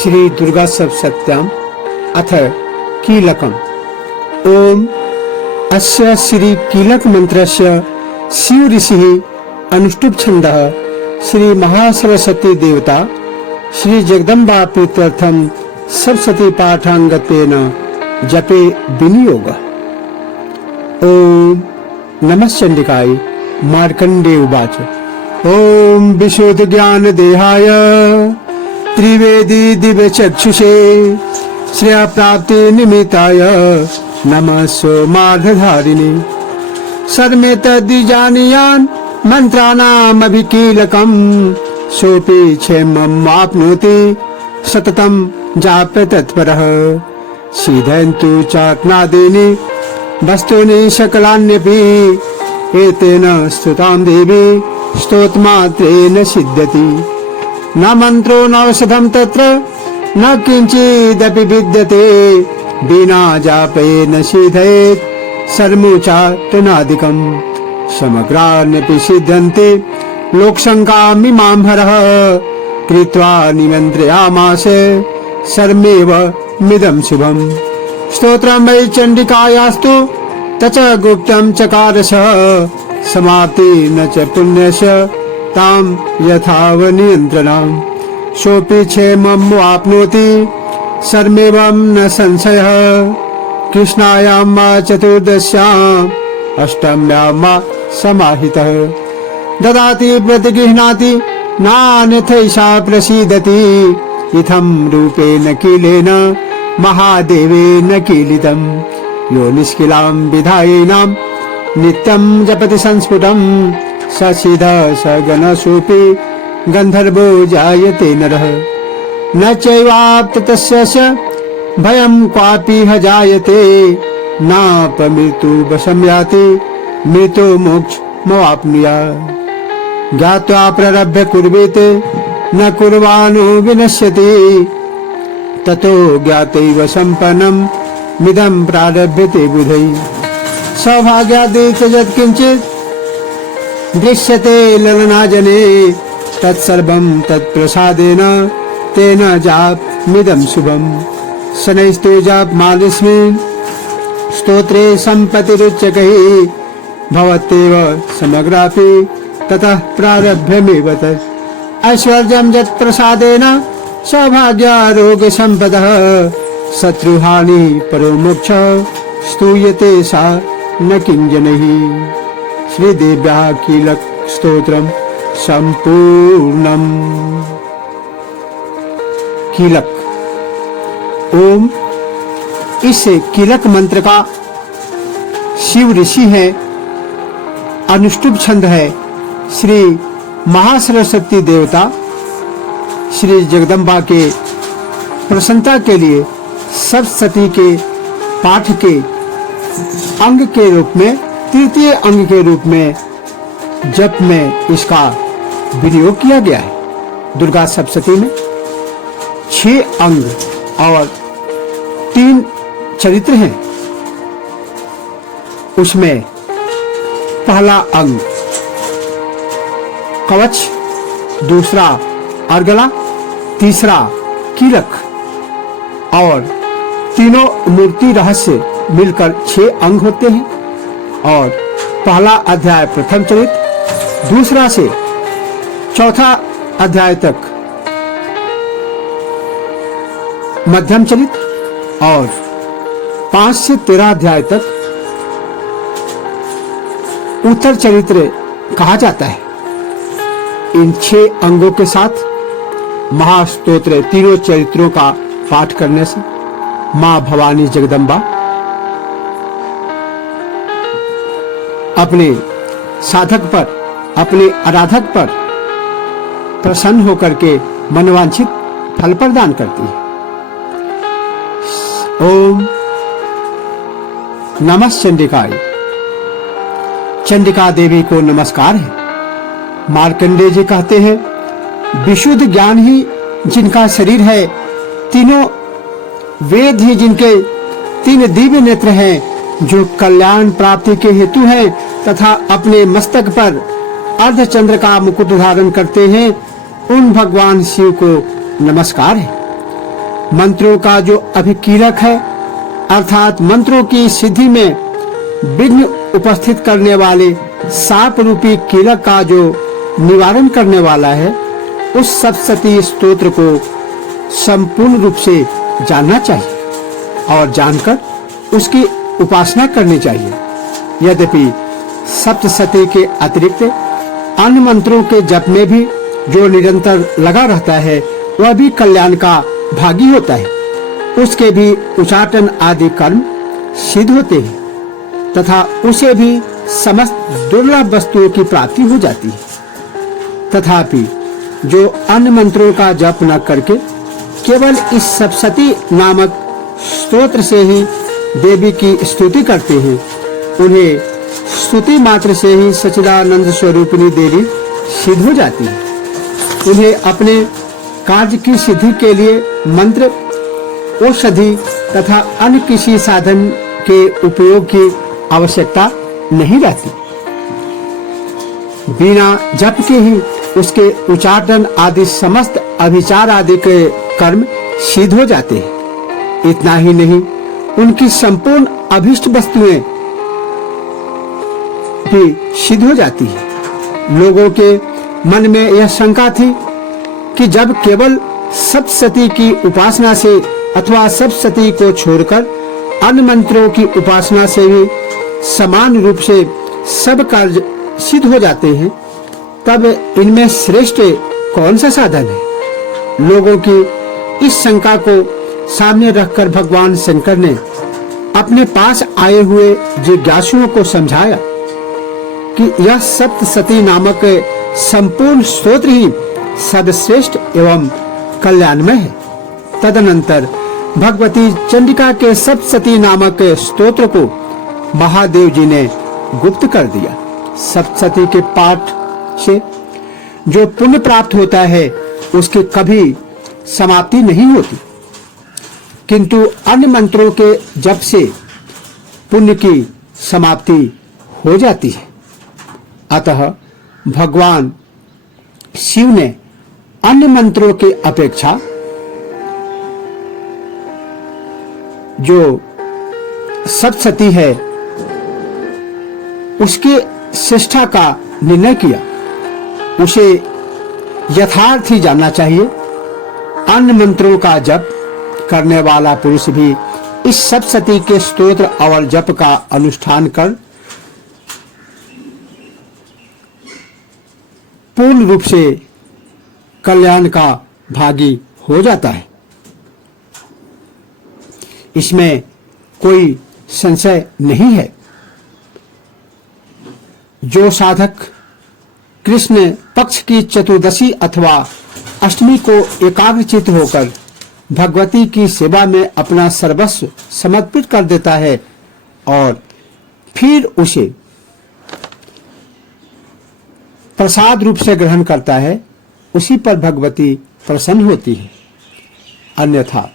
श्री दुर्गा सप्तशत्याम् अथ कीलकम्। ओम अस्य श्री कीलक मंत्रस्य शिव ऋषिः अनुष्टुप छन्दः श्री महासरस्वती देवता श्री जगदम्बा प्रीत्यर्थं सप्तशती पाठांगत्वेन जपे विनियोग। ओम नमः चंडिकाय। मार्कंडेय उवाच। ओम विशुद्ध ज्ञान देहाय त्रिवेदी दिव्य चक्षुषे श्रेय प्राप्ति निमित्ताय नमः सोमार्धधारिणे सर्मे तद्विजानीयान् मंत्राणाम् अभिकीलकम् सोऽपि क्षेमम् आप्नोति सततं जाप्य तत्परः सीदयन्तु चात्मादीनि वस्तूनि सकलान्यपि एतेन स्तुतां देवी स्तोत्रमात्रेण सिद्ध्यति न मन्त्रो नौषधं तत्र न किञ्चिदपि विद्यते विना जापेन सिद्धयेत् सर्वमुच्चाटनादिकम् समग्राण्यपि सिद्ध्यन्ति लोकशङ्कामिमाम्भरः कृत्वा निमन्त्रयामास सर्वमेव मिदं शुभम् स्तोत्रं वै चण्डिकायास्तु तच गुप्तं चकारश समाप्ति न च पुण्यस्य तां यथाव नियन्त्रणम् सोऽपि क्षेमम् वाप्नोति सर्वमेवं न संशयः कृष्णायां वा चतुर्दश्याम् अष्टम्यां वा समाहितः ददाति प्रतिगृह्णाति नान्यथैषा प्रसीदति इत्थं रूपेण कीलेन महादेवेन कीलितम् यो निष्किलां विधायिनां नित्यं जपति संस्फुटं स सिद्धः स गणशोऽपि गन्धर्वो जायते नरः न चैवाप्त तस्य भयं क्वापि ह जायते नापमृत्यु वशं याति मृतो मोक्षमवाप्नुयात् ज्ञात्वा प्ररभ्य कुर्वेते न कुर्वाणो विनश्यति ततो ज्ञातैव सम्पन्नं मिदं प्रारभ्यते बुधै सौभाग्यादेश यत्किञ्चित् दृश्यते ललनाजने तत्सर्वं तत्प्रसादेन तेन जाप्मिदं शुभम् शनैस्तु जापमानस्मिन् स्तोत्रे सम्पत्तिरुच्यकैः भवत्येव समग्रापि ततः प्रारभ्यमेव तत् ऐश्वर्यं यत्प्रसादेन सौभाग्यारोग्यसम्पदः शत्रुहानि परो मोक्षः स्तूयते सा न किञ्जनैः। श्रीदेव्याः कीलक स्तोत्रम् सम्पूर्णम्। कीलक। ओम इस कीलक मंत्र का शिव ऋषि है, अनुष्टुप छंद है श्री महासरस्वती देवता श्री जगदम्बा के प्रसन्नता के लिए सप्तशती के पाठ के अंग के रूप में, तृतीय अंग के रूप में जप में इसका विनियोग किया गया है। दुर्गा सप्तशती में 6 अंग और 3 चरित्र हैं। उसमें पहला अंग कवच, दूसरा अर्गला, तीसरा कीलक और तीनों मूर्ति रहस्य मिलकर 6 अंग होते हैं। और पहला अध्याय प्रथम चरित्र, दूसरा से चौथा अध्याय तक मध्यम चरित्र और 5 से 13 अध्याय तक उत्तर चरित्र कहा जाता है। इन 6 अंगों के साथ महास्तोत्र तीनों चरित्रों का पाठ करने से मां भवानी जगदम्बा अपने साधक पर, अपने आराधक पर प्रसन्न होकर के मनवांछित फल प्रदान करती है। ओम नमः चंडिकाय। चंडिका देवी को नमस्कार है। मार्कंडेय जी कहते हैं, विशुद्ध ज्ञान ही जिनका शरीर है, तीनों वेद ही जिनके 3 दिव्य नेत्र हैं, जो कल्याण प्राप्ति के हेतु हैं तथा अपने मस्तक पर अर्धचंद्र का मुकुट धारण करते हैं, उन भगवान शिव को नमस्कार है। मंत्रों का जो अभिकीरक है अर्थात मंत्रों की सिद्धि में विघ्न उपस्थित करने वाले साप रूपी कीलक का जो निवारण करने वाला है, उस सप्तशती स्तोत्र को संपूर्ण रूप से जानना चाहिए और जानकर उसकी उपासना करनी चाहिए। यद्यपि सप्तशती के अतिरिक्त अन्य मंत्रों के जप में भी जो निरंतर लगा रहता है वह भी कल्याण का भागी होता है। उसके भी उच्चाटन आदि कर्म सिद्ध होते हैं तथा उसे भी समस्त दुर्लभ वस्तुओं की प्राप्ति हो जाती है। तथापि जो अन्य मंत्रों का जप न करके केवल इस सप्तशती नामक स्तोत्र से ही देवी की स्तुति करते हैं, उन्हें स्तुति मात्र से ही सच्चिदानंद स्वरूपिणी देवी सिद्ध हो जाती है। उन्हें अपने कार्य की सिद्धि के लिए मंत्र, औषधि तथा अन्य किसी साधन के उपयोग की आवश्यकता नहीं रहती। बिना जप के ही उसके उच्चाटन आदि समस्त अभिचार आदि के कर्म सिद्ध हो जाते हैं। इतना ही नहीं, उनकी संपूर्ण अभिष्ट वस्तुएं भी सिद्ध हो जाती है। लोगों के मन में यह शंका थी कि जब केवल सप्तशती की उपासना से अथवा सप्तशती को छोड़कर अन्य मंत्रों की उपासना से भी समान रूप से सब कार्य सिद्ध हो जाते हैं, तब इनमें श्रेष्ठ कौन सा साधन है? लोगों की इस शंका को सामने रखकर भगवान शंकर ने अपने पास आए हुए जिज्ञासुओं को समझाया कि यह सप्तशती नामक संपूर्ण स्तोत्र ही सर्वश्रेष्ठ एवं कल्याणमय है। तदनंतर भगवती चंडिका के सप्तशती नामक स्तोत्र को महादेव जी ने गुप्त कर दिया। सप्तशती के पाठ से जो पुण्य प्राप्त होता है उसकी कभी समाप्ति नहीं होती, किंतु अन्य मंत्रों के जप से पुण्य की समाप्ति हो जाती है। अतः भगवान शिव ने अन्य मंत्रों की अपेक्षा जो सप्तशती है उसके श्रेष्ठता का निर्णय किया। उसे यथार्थ ही जानना चाहिए। अन्य मंत्रों का जप करने वाला पुरुष भी इस सप्तशती के स्तोत्र और जप का अनुष्ठान कर पूर्ण रूप से कल्याण का भागी हो जाता है। इसमें कोई संशय नहीं है। जो साधक कृष्ण पक्ष की चतुर्दशी अथवा अष्टमी को एकाग्रचित्त होकर भगवती की सेवा में अपना सर्वस्व समर्पित कर देता है और फिर उसे प्रसाद रूप से ग्रहण करता है, उसी पर भगवती प्रसन्न होती है। अन्यथा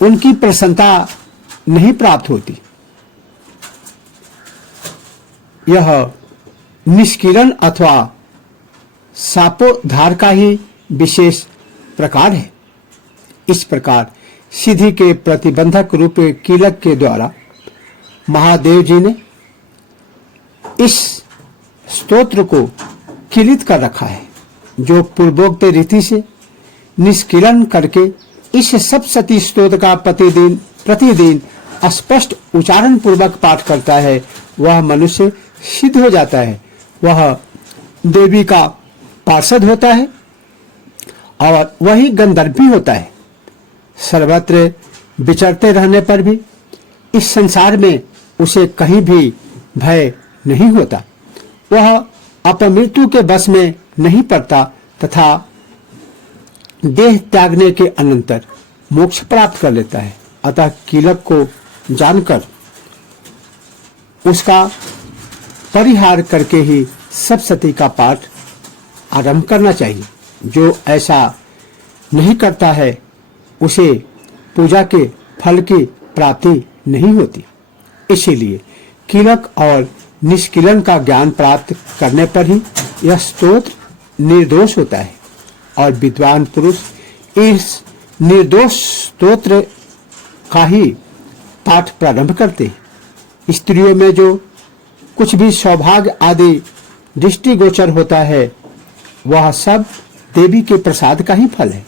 उनकी प्रसन्नता नहीं प्राप्त होती। यह निष्किरण अथवा सापोद्धार का ही विशेष प्रकार है। इस प्रकार सिद्धि के प्रतिबंधक रूप कीलक के द्वारा महादेव जी ने इस स्तोत्र को किलित कर रखा है, जो पूर्वोक्त रीति से निष्किरण करके इस सप्तशती स्तोत्र का प्रतिदिन स्पष्ट उच्चारण पूर्वक पाठ करता है, वह मनुष्य सिद्ध हो जाता है। वह देवी का पार्षद होता है और वही गंधर्व होता है। सर्वत्र विचरते रहने पर भी इस संसार में उसे कहीं भी भय नहीं होता। वह अपमृत्यु के बस में नहीं पड़ता तथा देह त्यागने के अनंतर मोक्ष प्राप्त कर लेता है। अतः कीलक को जानकर उसका परिहार करके ही सप्तशती का पाठ आरंभ करना चाहिए। जो ऐसा नहीं करता है उसे पूजा के फल की प्राप्ति नहीं होती। इसीलिए कीलक और निष्किलन का ज्ञान प्राप्त करने पर ही यह स्तोत्र निर्दोष होता है और विद्वान पुरुष इस निर्दोष स्तोत्र का ही पाठ प्रारंभ करते हैं। स्त्रियों में जो कुछ भी सौभाग्य आदि दृष्टिगोचर होता है वह सब देवी के प्रसाद का ही फल है।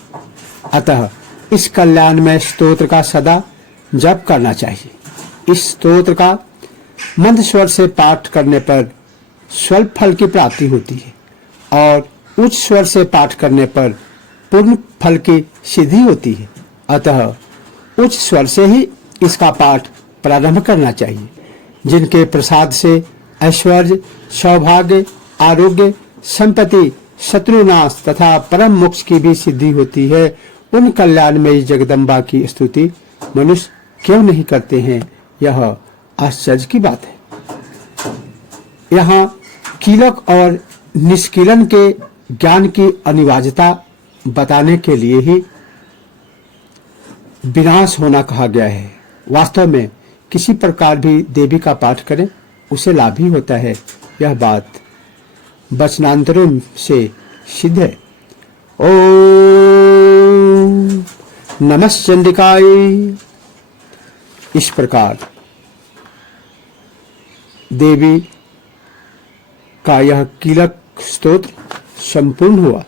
अतः इस कल्याणमय स्तोत्र का सदा जप करना चाहिए। इस स्तोत्र का मंद स्वर से पाठ करने पर स्वल्प फल की प्राप्ति होती है और उच्च स्वर से पाठ करने पर पूर्ण फल की सिद्धि होती है। अतः उच्च स्वर से ही इसका पाठ प्रारंभ करना चाहिए। जिनके प्रसाद से ऐश्वर्य, सौभाग्य, आरोग्य, संपत्ति, शत्रुनाश तथा परम मोक्ष की भी सिद्धि होती है, उन कल्याणमयी जगदम्बा की स्तुति मनुष्य क्यों नहीं करते हैं? यह आश्चर्य की बात है। यहाँ कीलक और निष्कीलन के ज्ञान की अनिवार्यता बताने के लिए ही विनाश होना कहा गया है। वास्तव में किसी प्रकार भी देवी का पाठ करें उसे लाभ ही होता है। यह बात वचनांतरों से सिद्ध है। ओम नमः चंडिकाय। इस प्रकार देवी का यह कीलक स्तोत्र संपूर्ण हुआ।